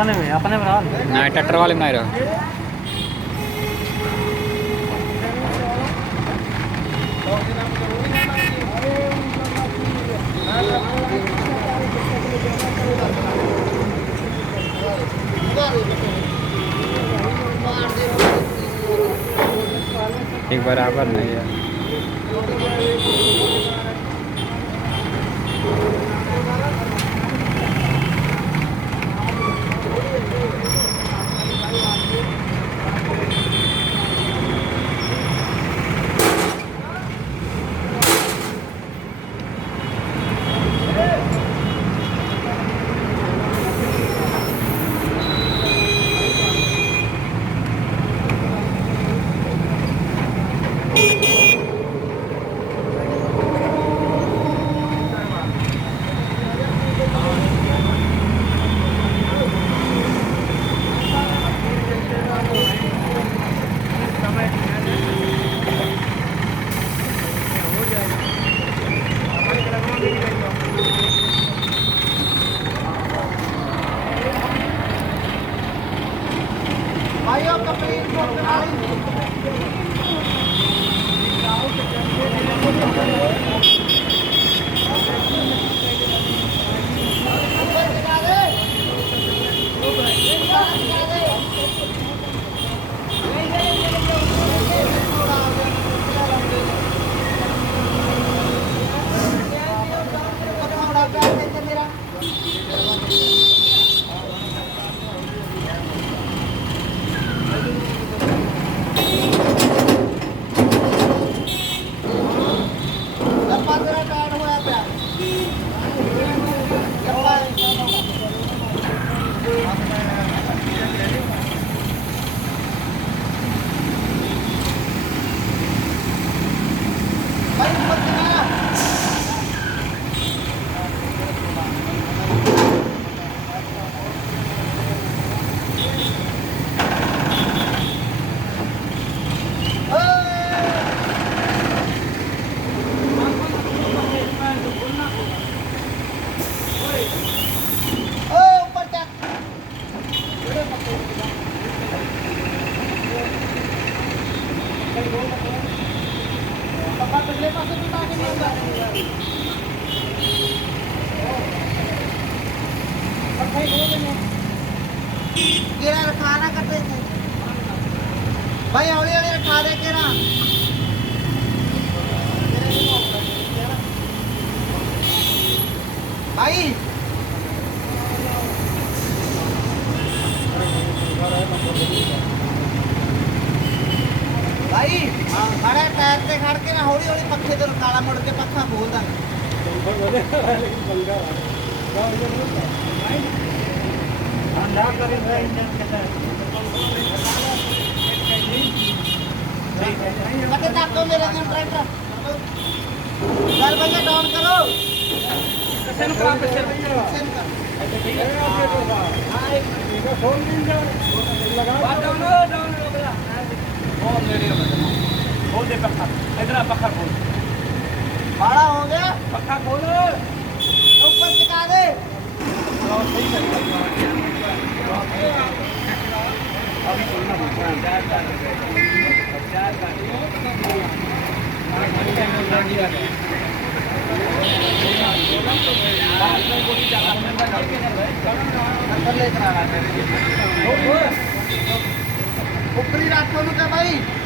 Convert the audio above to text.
अपने बना ना ट्रैक्टर वाले बनाए रहो। एक बराबर नहीं है। केरा रखाना करते थे भाई, हौली हौली रखा दे केरा। भाई भाई खड़े टायर से खड़ के ना हौली हौली पखे तो काला मुड़ के पखा खोल दा। ठंडा करे इंजन के अरे ताको मेरे अंदर ट्रैक्टर चल भैया डाउन करो। सेन करा पे सेन कर फोन दिन जाओ लगा डाउन डाउन हो गया और ले लियो खोल दे पक्का इधर पक्का खोल बड़ा हो गया पक्का खोल ऊपर टिका दे। अभी खोलना ऊपरी रखो ना भाई।